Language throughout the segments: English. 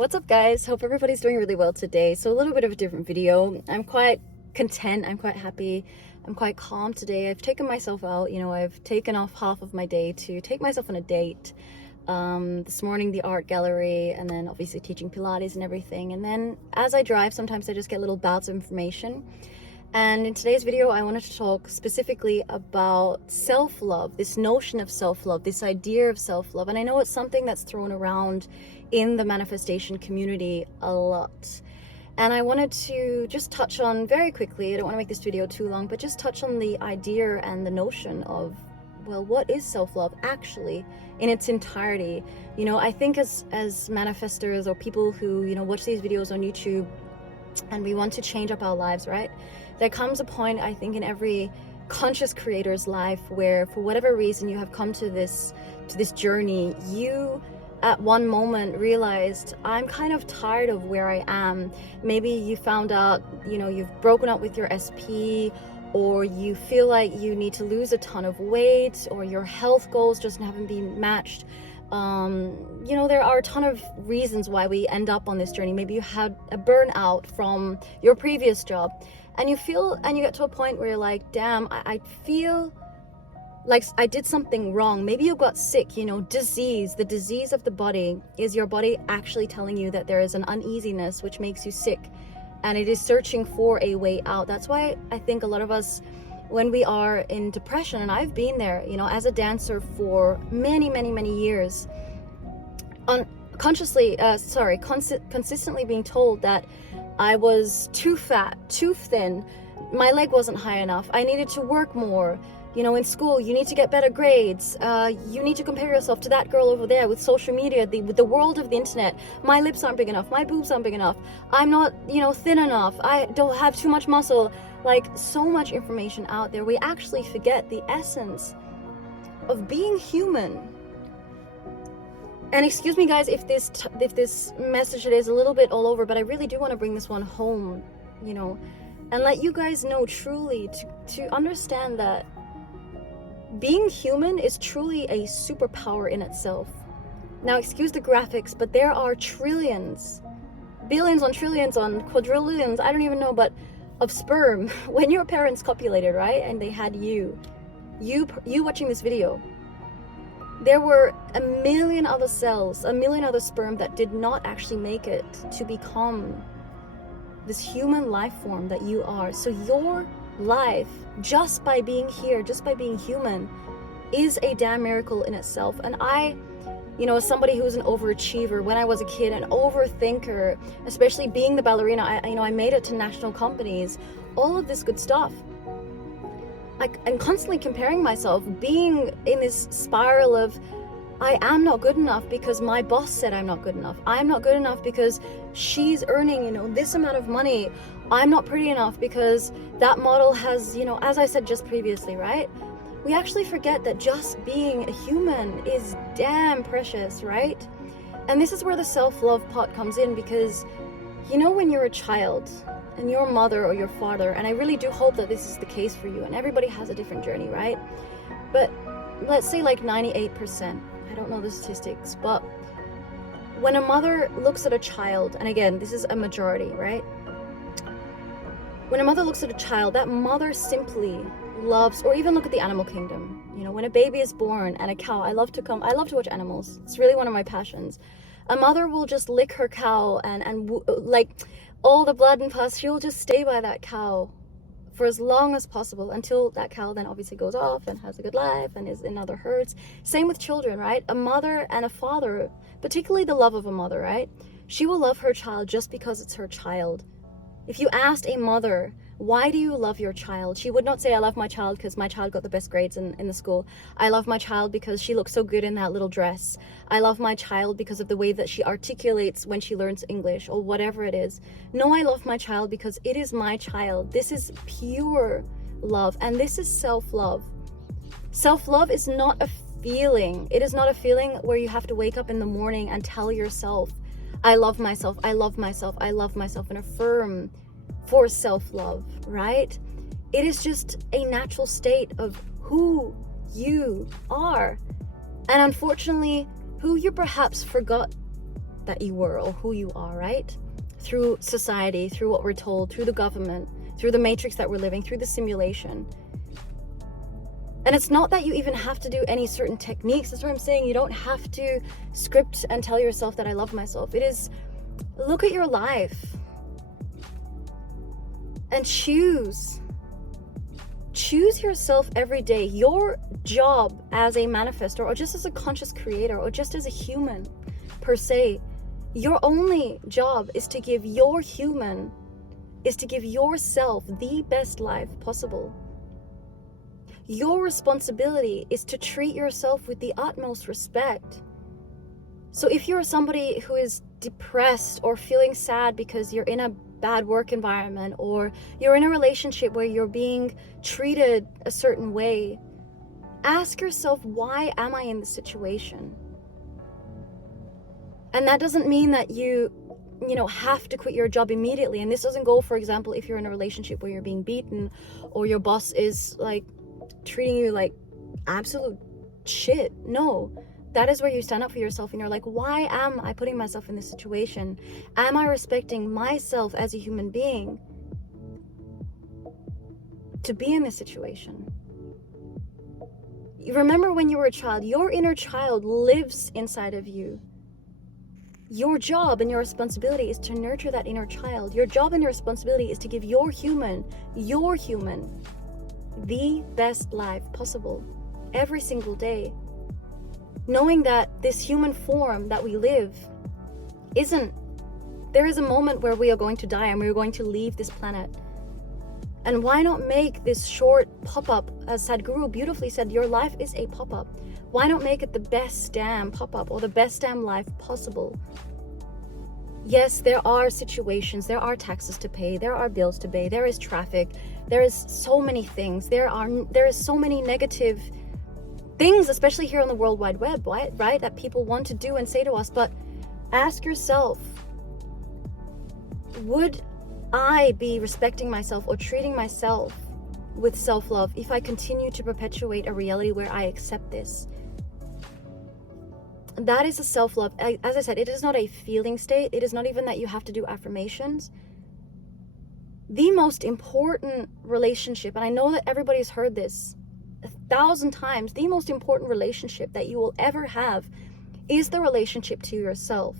What's up, guys? Hope everybody's doing really well today. So a little bit of a different video. I'm quite content, I'm quite happy, I'm quite calm today. I've taken myself out, I've taken off half of my day to take myself on a date. This morning, the art gallery, and then obviously teaching Pilates and everything. And then as I drive, sometimes I just get little bouts of information. And in today's video, I wanted to talk specifically about self-love, this notion of self-love, this idea of self-love. And I know it's something that's thrown around in the manifestation community a lot. And I wanted to just touch on very quickly, I don't want to make this video too long, but just touch on the idea and the notion of, well, what is self-love actually in its entirety? I think as manifestors or people who, watch these videos on YouTube and we want to change up our lives, right? There comes a point, I think, in every conscious creator's life where for whatever reason you have come to this journey, you at one moment realized, I'm kind of tired of where I am. Maybe you found out, you've broken up with your SP, or you feel like you need to lose a ton of weight, or your health goals just haven't been matched. There are a ton of reasons why we end up on this journey. Maybe you had a burnout from your previous job, and you get to a point where you're like, damn, I feel like I did something wrong. Maybe you got sick, disease. The disease of the body is your body actually telling you that there is an uneasiness which makes you sick, and it is searching for a way out. That's why I think a lot of us, when we are in depression, and I've been there, as a dancer for many, many, many years, consistently being told that I was too fat, too thin, my leg wasn't high enough, I needed to work more. In school, you need to get better grades. You need to compare yourself to that girl over there with social media, with the world of the internet. My lips aren't big enough. My boobs aren't big enough. I'm not, thin enough. I don't have too much muscle. Like, so much information out there. We actually forget the essence of being human. And excuse me, guys, if this message today is a little bit all over, but I really do want to bring this one home, and let you guys know truly to understand that being human is truly a superpower in itself. Now, excuse the graphics, but there are trillions, billions on trillions on quadrillions, I don't even know, but of sperm when your parents copulated, right? And they had you watching this video. There were a million other cells, a million other sperm that did not actually make it to become this human life form that you are. So your life, just by being here, just by being human, is a damn miracle in itself. And I, as somebody who was an overachiever when I was a kid, an overthinker, especially being the ballerina, I made it to national companies, all of this good stuff. I'm constantly comparing myself, being in this spiral of, I am not good enough because my boss said I'm not good enough. I'm not good enough because she's earning, this amount of money. I'm not pretty enough because that model has, as I said just previously, right? We actually forget that just being a human is damn precious, right? And this is where the self-love part comes in, because, when you're a child and your mother or your father, and I really do hope that this is the case for you, and everybody has a different journey, right? But let's say like 98%, I don't know the statistics, but when a mother looks at a child, and again, this is a majority, right? When a mother looks at a child, that mother simply loves, or even look at the animal kingdom. When a baby is born and a cow, I love to watch animals. It's really one of my passions. A mother will just lick her cow and like all the blood and pus, she'll just stay by that cow for as long as possible until that cow then obviously goes off and has a good life and is in other herds. Same with children, right? A mother and a father, particularly the love of a mother, right? She will love her child just because it's her child. If you asked a mother, why do you love your child? She would not say, I love my child because my child got the best grades in the school. I love my child because she looks so good in that little dress. I love my child because of the way that she articulates when she learns English, or whatever it is. No, I love my child because it is my child. This is pure love, and this is self-love. Self-love is not a feeling. It is not a feeling where you have to wake up in the morning and tell yourself, I love myself, I love myself, I love myself, and affirm for self-love, right? It is just a natural state of who you are. And unfortunately, who you perhaps forgot that you were or who you are, right? Through society, through what we're told, through the government, through the matrix that we're living, through the simulation. And it's not that you even have to do any certain techniques. That's what I'm saying. You don't have to script and tell yourself that I love myself. It is, look at your life and choose yourself every day. Your job as a manifestor, or just as a conscious creator, or just as a human per se, your only job is to give yourself the best life possible. Your responsibility is to treat yourself with the utmost respect. So if you're somebody who is depressed or feeling sad because you're in a bad work environment, or you're in a relationship where you're being treated a certain way, ask yourself, why am I in this situation? And that doesn't mean that you have to quit your job immediately. And this doesn't go, for example, if you're in a relationship where you're being beaten, or your boss is like treating you like absolute shit. No, that is where you stand up for yourself and you're like, why am I putting myself in this situation? Am I respecting myself as a human being to be in this situation? You remember when you were a child, your inner child lives inside of you. Your job and your responsibility is to nurture that inner child. Your job and your responsibility is to give your human, the best life possible every single day. Knowing that this human form that we live there is a moment where we are going to die and we're going to leave this planet. And why not make this short pop-up, as Sadhguru beautifully said, your life is a pop-up. Why not make it the best damn pop-up, or the best damn life possible? Yes, there are situations, there are taxes to pay, there are bills to pay, there is traffic, there is so many things, there is so many negative things, especially here on the World Wide Web, right, that people want to do and say to us. But ask yourself, would I be respecting myself or treating myself with self-love if I continue to perpetuate a reality where I accept this? That is a self-love. As I said, it is not a feeling state. It is not even that you have to do affirmations. The most important relationship, and I know that everybody's heard this 1,000 times, the most important relationship that you will ever have is the relationship to yourself.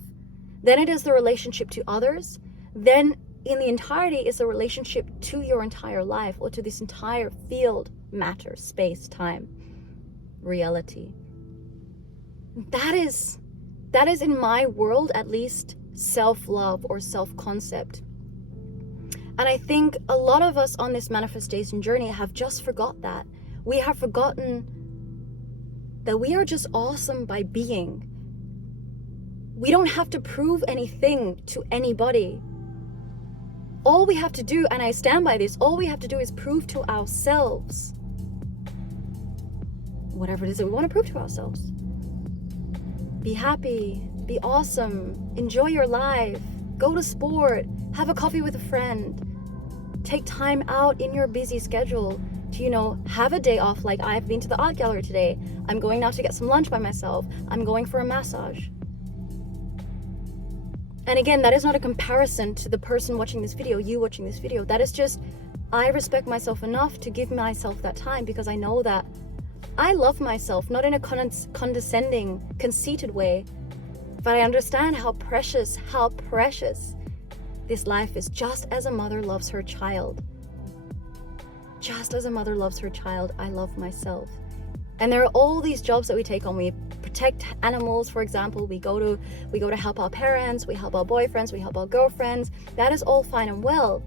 Then it is the relationship to others. Then in the entirety is the relationship to your entire life, or to this entire field, matter, space, time, reality. That is in my world, at least, self-love or self-concept. And I think a lot of us on this manifestation journey have just forgot that. We have forgotten that we are just awesome by being. We don't have to prove anything to anybody. All we have to do, and I stand by this, all we have to do is prove to ourselves whatever it is that we want to prove to ourselves. Be happy, be awesome, enjoy your life, go to sport, have a coffee with a friend, take time out in your busy schedule to, have a day off. Like, I've been to the art gallery today. I'm going now to get some lunch by myself. I'm going for a massage. And again, that is not a comparison to the person watching this video, you watching this video. That is just, I respect myself enough to give myself that time, because I know that I love myself, not in a condescending, conceited way, but I understand how precious this life is, just as a mother loves her child. Just as a mother loves her child, I love myself. And there are all these jobs that we take on. We protect animals, for example. We go to help our parents, we help our boyfriends, we help our girlfriends. That is all fine and well.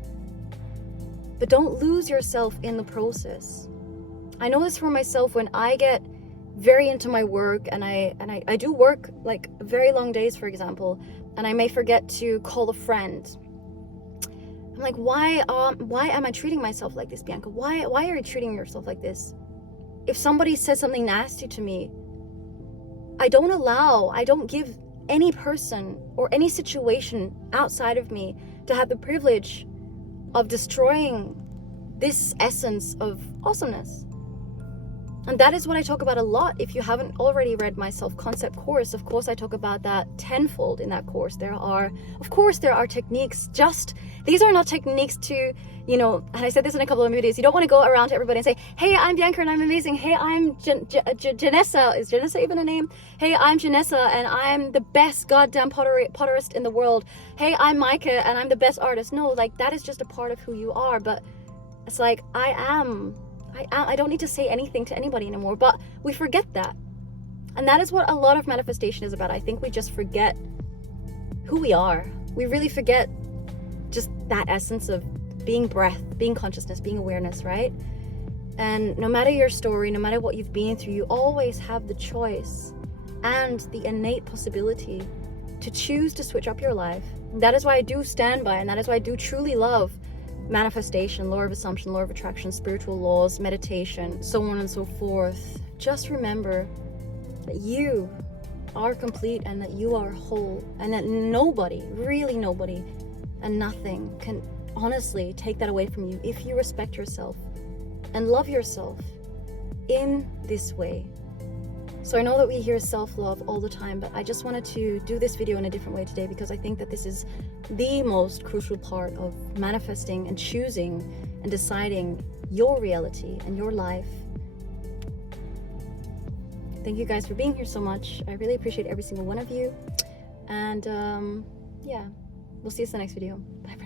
But don't lose yourself in the process. I know this for myself. When I get very into my work, and I do work like very long days, for example, and I may forget to call a friend. I'm like, why am I treating myself like this, Bianca? Why are you treating yourself like this? If somebody says something nasty to me, I don't give any person or any situation outside of me to have the privilege of destroying this essence of awesomeness. And that is what I talk about a lot. If you haven't already read my self-concept course, of course I talk about that tenfold in that course. Of course there are techniques. These are not techniques to, you know, and I said this in a couple of videos, you don't want to go around to everybody and say, hey, I'm Bianca and I'm amazing. Hey, I'm Janessa. Is Janessa even a name? Hey, I'm Janessa and I'm the best goddamn potterist in the world. Hey, I'm Micah and I'm the best artist. No, like, that is just a part of who you are. But it's like, I don't need to say anything to anybody anymore, but we forget that. And that is what a lot of manifestation is about. I think we just forget who we are. We really forget just that essence of being breath, being consciousness, being awareness, right? And no matter your story, no matter what you've been through, you always have the choice and the innate possibility to choose to switch up your life. And that is why I do stand by, and that is why I do truly love manifestation, law of assumption, law of attraction, spiritual laws, meditation, so on and so forth. Just remember that you are complete and that you are whole, and that nobody, really nobody, and nothing can honestly take that away from you if you respect yourself and love yourself in this way. So I know that we hear self-love all the time, but I just wanted to do this video in a different way today because I think that this is the most crucial part of manifesting and choosing and deciding your reality and your life. Thank you guys for being here so much. I really appreciate every single one of you. And yeah, we'll see you in the next video. Bye bye.